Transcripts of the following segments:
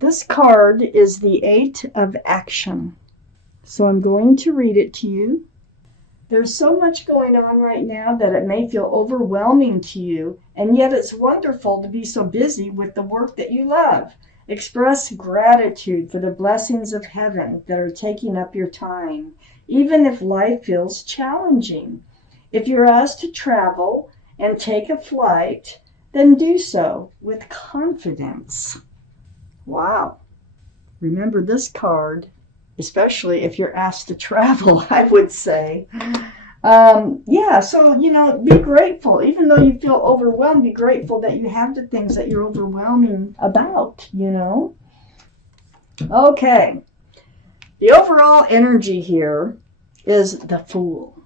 This card is the Eight of Action. So I'm going to read it to you. There's so much going on right now that it may feel overwhelming to you, and yet it's wonderful to be so busy with the work that you love. Express gratitude for the blessings of heaven that are taking up your time, even if life feels challenging. If you're asked to travel and take a flight, then do so with confidence. Wow. Remember this card, especially if you're asked to travel, I would say. So, be grateful. Even though you feel overwhelmed, be grateful that you have the things that you're overwhelming about, Okay. The overall energy here is the Fool.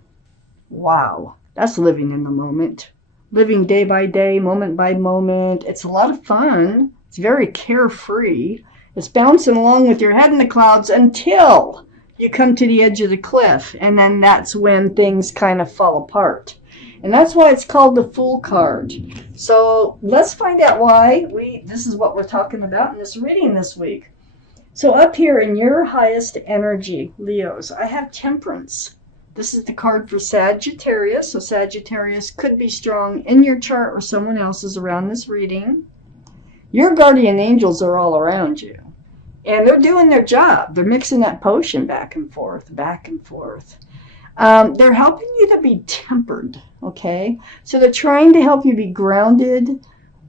Wow. That's living in the moment. Living day by day, moment by moment. It's a lot of fun. It's very carefree. It's bouncing along with your head in the clouds until you come to the edge of the cliff, and then that's when things kind of fall apart. And that's why it's called the Fool card. So let's find out why. This is what we're talking about in this reading this week. So up here in your highest energy, Leos, I have Temperance. This is the card for Sagittarius. So Sagittarius could be strong in your chart or someone else's around this reading. Your guardian angels are all around you. And they're doing their job. They're mixing that potion back and forth, back and forth. They're helping you to be tempered, okay? So they're trying to help you be grounded,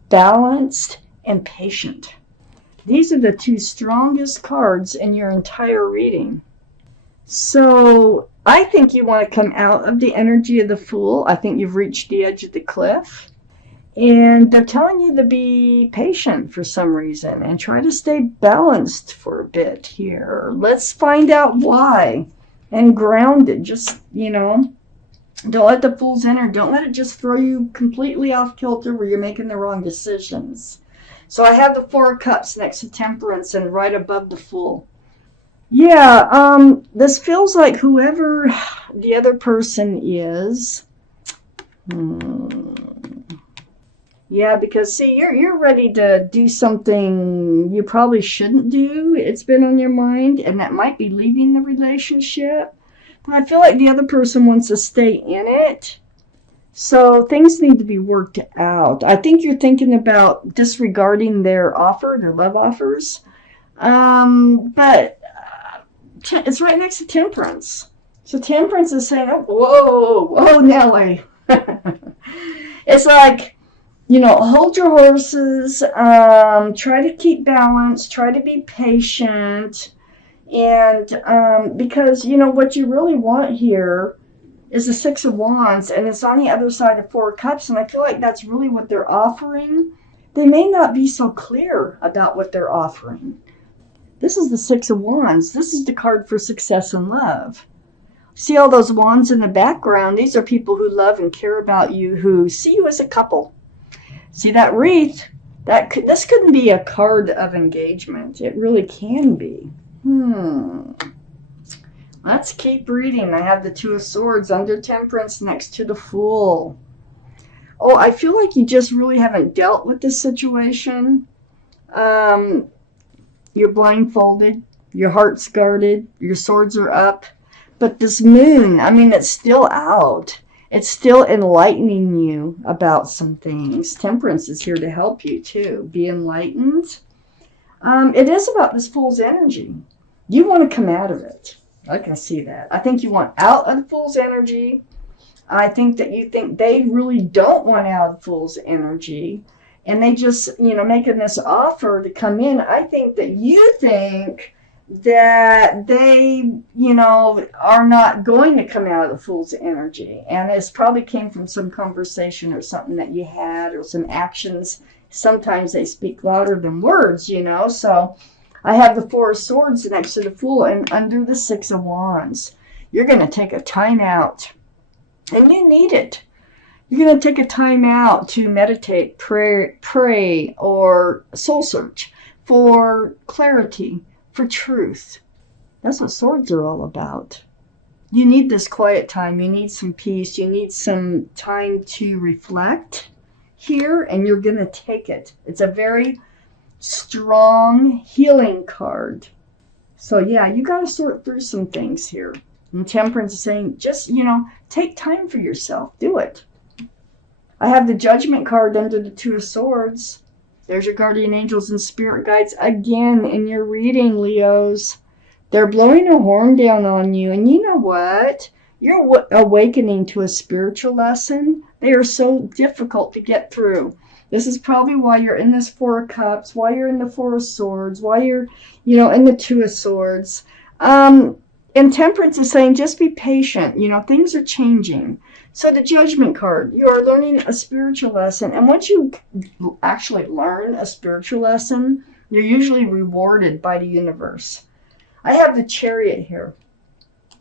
balanced, and patient. These are the two strongest cards in your entire reading. So I think you want to come out of the energy of the Fool. I think you've reached the edge of the cliff. And they're telling you to be patient for some reason and try to stay balanced for a bit here. Let's find out why. And grounded. Just, don't let the Fool's enter. Don't let it just throw you completely off kilter where you're making the wrong decisions. So I have the Four of Cups next to Temperance and right above the Fool. Yeah, this feels like whoever the other person is. Yeah, because see, you're ready to do something you probably shouldn't do. It's been on your mind, and that might be leaving the relationship. But I feel like the other person wants to stay in it. So things need to be worked out. I think you're thinking about disregarding their offer, their love offers. But it's right next to Temperance. So Temperance is saying, oh, whoa, Nelly. It's like, hold your horses, try to keep balance, try to be patient, and because, what you really want here is the Six of Wands, and it's on the other side of Four of Cups, and I feel like that's really what they're offering. They may not be so clear about what they're offering. This is the Six of Wands. This is the card for success and love. See all those wands in the background? These are people who love and care about you, who see you as a couple. See that wreath? This couldn't be a card of engagement. It really can be. Let's keep reading. I have the Two of Swords under Temperance next to the Fool. Oh, I feel like you just really haven't dealt with this situation. You're blindfolded. Your heart's guarded. Your swords are up. But this moon, it's still out. It's still enlightening you about some things. Temperance is here to help you too. Be enlightened. It is about this Fool's energy. You want to come out of it. I can see that. I think you want out of the Fool's energy. I think that you think they really don't want out of the Fool's energy. And they just, making this offer to come in. I think that you think that they, are not going to come out of the Fool's energy. And this probably came from some conversation or something that you had or some actions. Sometimes they speak louder than words, So I have the Four of Swords next to the Fool and under the Six of Wands. You're going to take a time out. And you need it. You're going to take a time out to meditate, pray, or soul search for clarity, for truth. That's what swords are all about. You need this quiet time. You need some peace. You need some time to reflect here, and you're going to take it. It's a very strong healing card. So yeah, you got to sort through some things here. And Temperance is saying, just, take time for yourself. Do it. I have the Judgment card under the Two of Swords. There's your guardian angels and spirit guides again in your reading, Leos. They're blowing a horn down on you. And you know what? You're awakening to a spiritual lesson. They are so difficult to get through. This is probably why you're in this Four of Cups, why you're in the Four of Swords, why you're, in the Two of Swords. And Temperance is saying, just be patient. Things are changing. So the Judgment card, you are learning a spiritual lesson. And once you actually learn a spiritual lesson, you're usually rewarded by the universe. I have the Chariot here,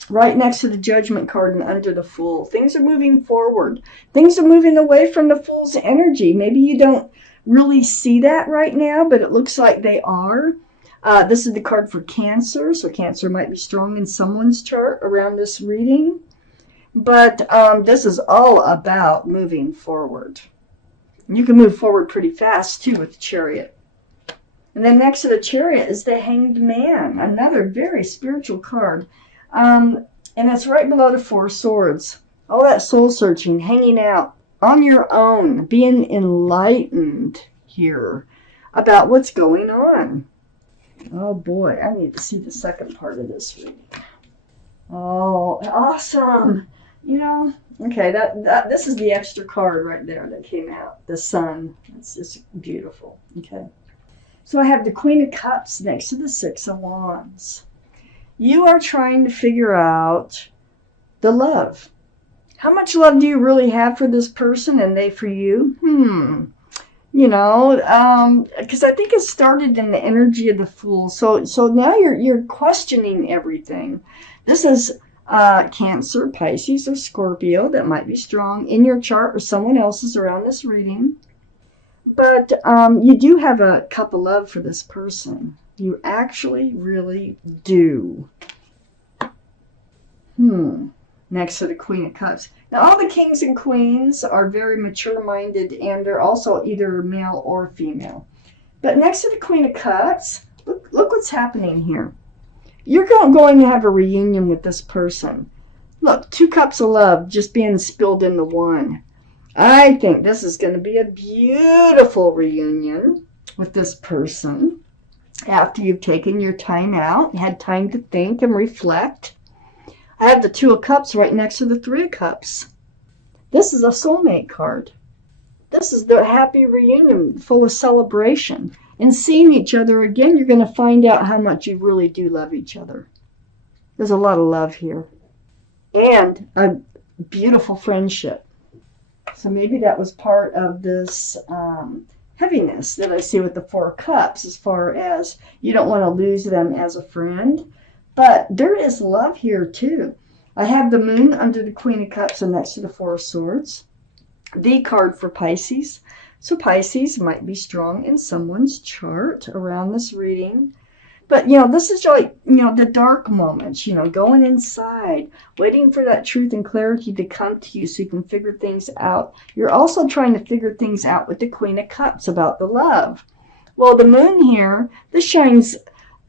right next to the Judgment card and under the Fool. Things are moving forward. Things are moving away from the Fool's energy. Maybe you don't really see that right now, but it looks like they are. This is the card for Cancer, so Cancer might be strong in someone's chart around this reading. But this is all about moving forward. You can move forward pretty fast, too, with the Chariot. And then next to the Chariot is the Hanged Man, another very spiritual card. And it's right below the Four Swords. All that soul searching, hanging out on your own, being enlightened here about what's going on. Oh boy, I need to see the second part of this reading. Oh, awesome. Okay, this is the extra card right there that came out. The Sun. It's just beautiful. Okay. So I have the Queen of Cups next to the Six of Wands. You are trying to figure out the love. How much love do you really have for this person and they for you? Because I think it started in the energy of the Fool. So now you're questioning everything. This is Cancer, Pisces, or Scorpio that might be strong in your chart or someone else's around this reading. But you do have a cup of love for this person. You actually really do. Next to the Queen of Cups. Now, all the kings and queens are very mature-minded, and they're also either male or female. But next to the Queen of Cups, look what's happening here. You're going to have a reunion with this person. Look, 2 cups of love just being spilled into one. I think this is going to be a beautiful reunion with this person after you've taken your time out, had time to think and reflect. I have the Two of Cups right next to the Three of Cups. This is a soulmate card. This is the happy reunion full of celebration. And seeing each other again, you're going to find out how much you really do love each other. There's a lot of love here. And a beautiful friendship. So maybe that was part of this heaviness that I see with the Four of Cups, as far as you don't want to lose them as a friend. But there is love here too. I have the Moon under the Queen of Cups and next to the Four of Swords. The card for Pisces. So Pisces might be strong in someone's chart around this reading. But, this is like, the dark moments, going inside, waiting for that truth and clarity to come to you so you can figure things out. You're also trying to figure things out with the Queen of Cups about the love. Well, the Moon here, this shines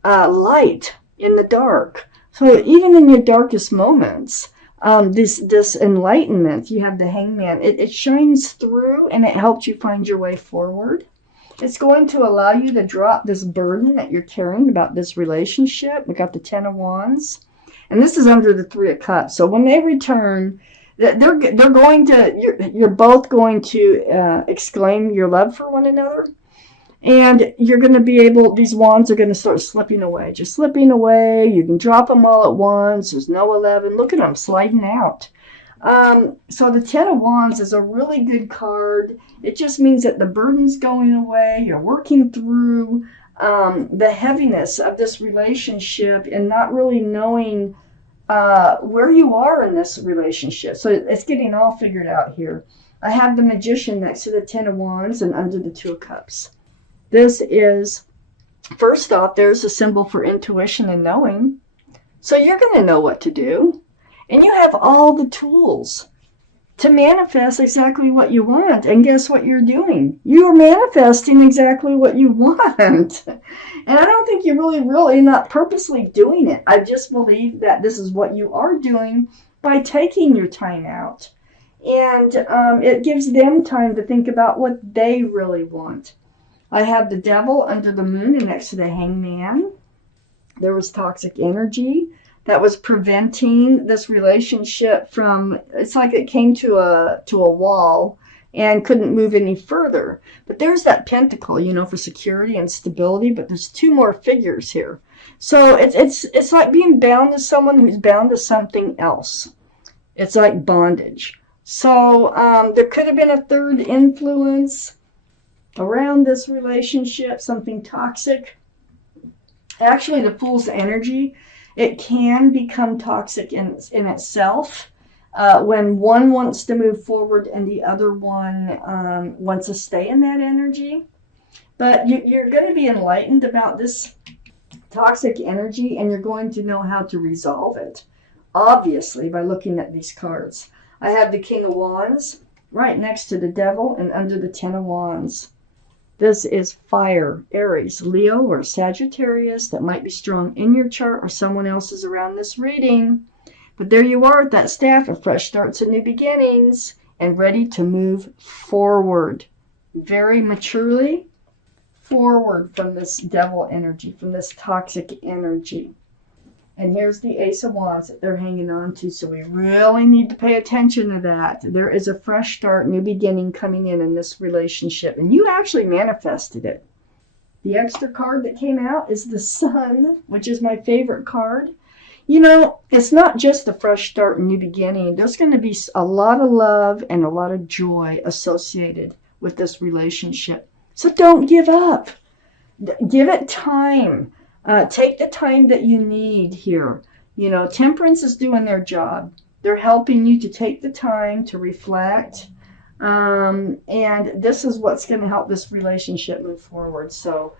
light in the dark. So even in your darkest moments, this enlightenment, you have the Hangman, it shines through and it helps you find your way forward. It's going to allow you to drop this burden that you're carrying about this relationship. We got the Ten of Wands. And this is under the Three of Cups. So when they return, they're going to, you're both going to exclaim your love for one another. And you're going to be able, these wands are going to start slipping away. Just slipping away. You can drop them all at once. There's no 11. Look at them sliding out. So the Ten of Wands is a really good card. It just means that the burden's going away. You're working through the heaviness of this relationship and not really knowing where you are in this relationship. So it's getting all figured out here. I have the Magician next to the Ten of Wands and under the Two of Cups. This is, first off, there's a symbol for intuition and knowing. So you're going to know what to do. And you have all the tools. to manifest exactly what you want. And guess what you're doing? You're manifesting exactly what you want. And I don't think you're really not purposely doing it. I just believe that this is what you are doing by taking your time out. And it gives them time to think about what they really want. I have the devil under the moon and next to the hangman. There was toxic energy that was preventing this relationship from, it's like it came to a wall and couldn't move any further. But there's that pentacle, for security and stability, but there's two more figures here. So it's like being bound to someone who's bound to something else. It's like bondage. So there could have been a third influence around this relationship, something toxic. Actually, the Fool's energy, it can become toxic in itself when one wants to move forward and the other one wants to stay in that energy. But you're going to be enlightened about this toxic energy, and you're going to know how to resolve it, obviously, by looking at these cards. I have the King of Wands right next to the Devil and under the Ten of Wands. This is fire, Aries, Leo, or Sagittarius that might be strong in your chart or someone else's around this reading. But there you are at that staff of fresh starts and new beginnings and ready to move forward, very maturely forward from this devil energy, from this toxic energy. And here's the Ace of Wands that they're hanging on to, so we really need to pay attention to that. There is a fresh start, new beginning coming in this relationship, and you actually manifested it. The extra card that came out is the Sun, which is my favorite card. It's not just a fresh start and new beginning. There's going to be a lot of love and a lot of joy associated with this relationship. So don't give up. Give it time. Take the time that you need here. Temperance is doing their job. They're helping you to take the time to reflect. And this is what's going to help this relationship move forward. So